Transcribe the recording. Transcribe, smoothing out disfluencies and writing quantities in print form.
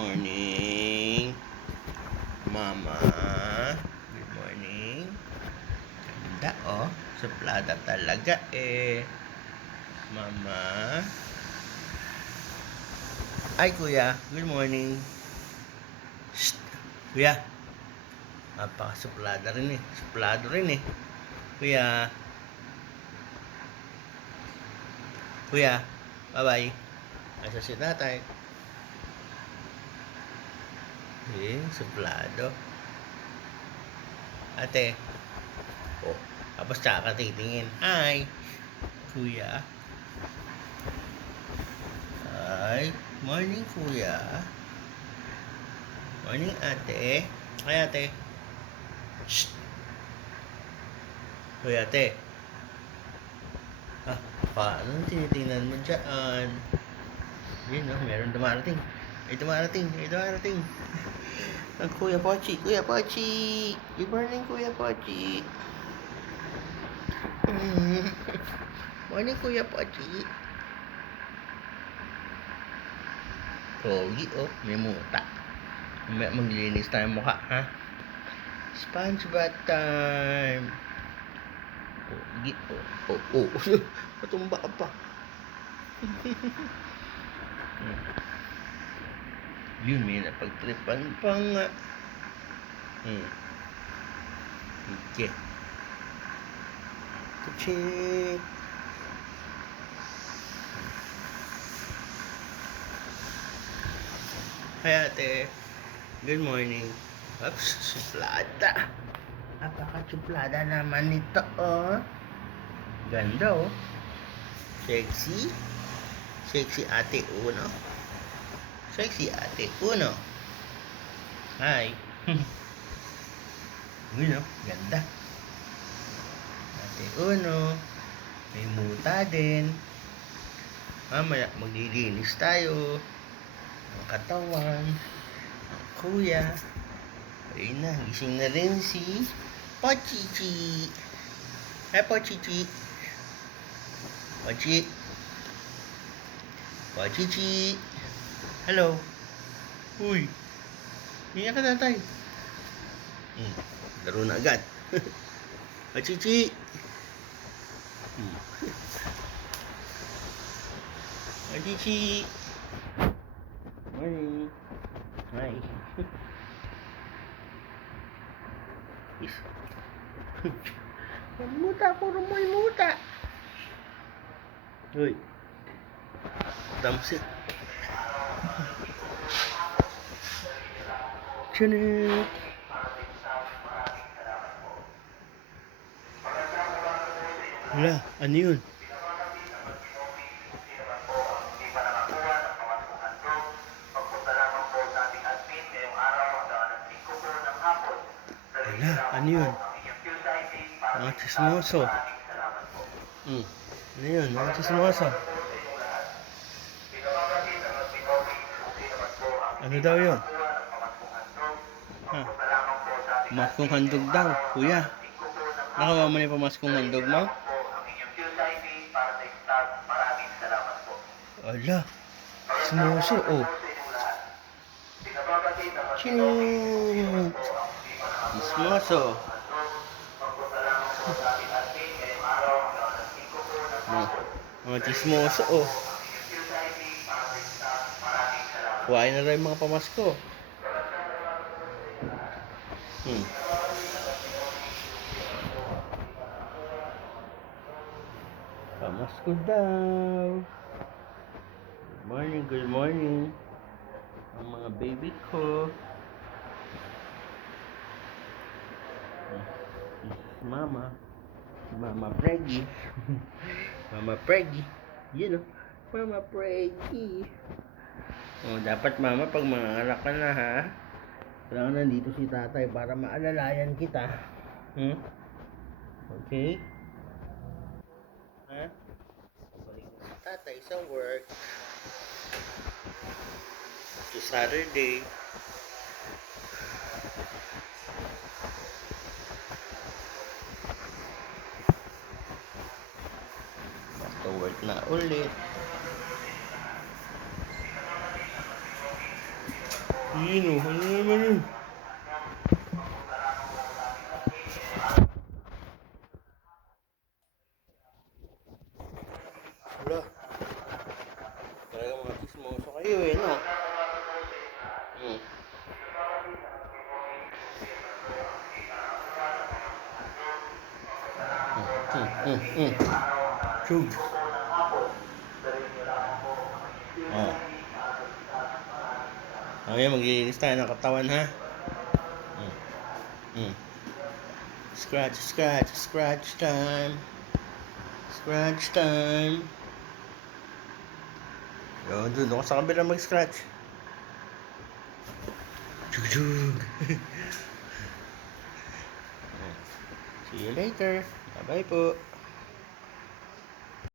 morning, Mama. Good morning. Ganda, oh. Suplada talaga, eh. Mama. Ay, Kuya. Good morning. Shh. Kuya. Napaka-suplada rin, eh. Suplado rin, eh. Kuya. Kuya. Bye-bye. Asa si tatay? Suplado. Ate. Oh, tapos tsaka titingin. Hi, Kuya. Hi. Morning, Kuya. Morning, ate. Hi, ate. Shh. Hoy, ate. Paano tinitingnan mo dyan? Yun, no? Meron dumarating. May dumarating. Ang Kuya Pochi. Kuya Pochi. Good morning, Kuya Pochi. Morning, Kuya Pochi. Pogi, oh. May muta. Maglinis tayo mukha, ha? Sponge bath time. Pogi, oh. Matumba ka pa. Yun, may napagtripan pa nga. Okay. Check. Hi, ate. Good morning. Oops, suplada. Napaka-suplada naman nito, oh. Ganda, oh. Sexy. Sexy ate uno. Sexy ate uno. Hi. Yun, oh. Ganda. Ate uno. May muta din. Mamaya maglilinis tayo. Ang katawan. Ang kuya. Ayun na, gising na rin si Pochichi. Hi, Pochichi. Pochichi. Hello. Uy. Niya ka tatay. Laro na agad. Pochichi. Pochichi. Morning. Hi. Muta, puro mo'y muta. Uy. Damsi. Chinik. Wala, ano yun? Wala, ano yun? Mga chismoso. Ano yun? Mga chismoso. Ano daw yun? Maskong handog daw, kuya. Nakawa mo na yung pamaskong handog mo? Ala, chismoso, oh. Chinit. Chismoso. Mga chismoso, oh. Kuhain na rin mga pamasko. Pamasko daw. Good morning. Ang mga baby ko. Mama Preggy. Mama Preggy. You know, Mama Preggy. Oh, dapat mama pag mga anak ka na, ha? Kailangan nandito si tatay para maalalayan kita. Okay? Ha? Balik na si tatay sa work. To Saturday. Basta work na ulit. Yun o, ano naman yun? Wala. Talaga mga kismoso kayo eh, no? Hmm. Chug. Oh. Mamaya maglilinis tayo ng katawan, ha? Hmm. Hmm. Scratch, scratch, scratch time. Scratch time. Yo, dun ako sa kabila mag-scratch. Chug, chug. See you later. Bye-bye po.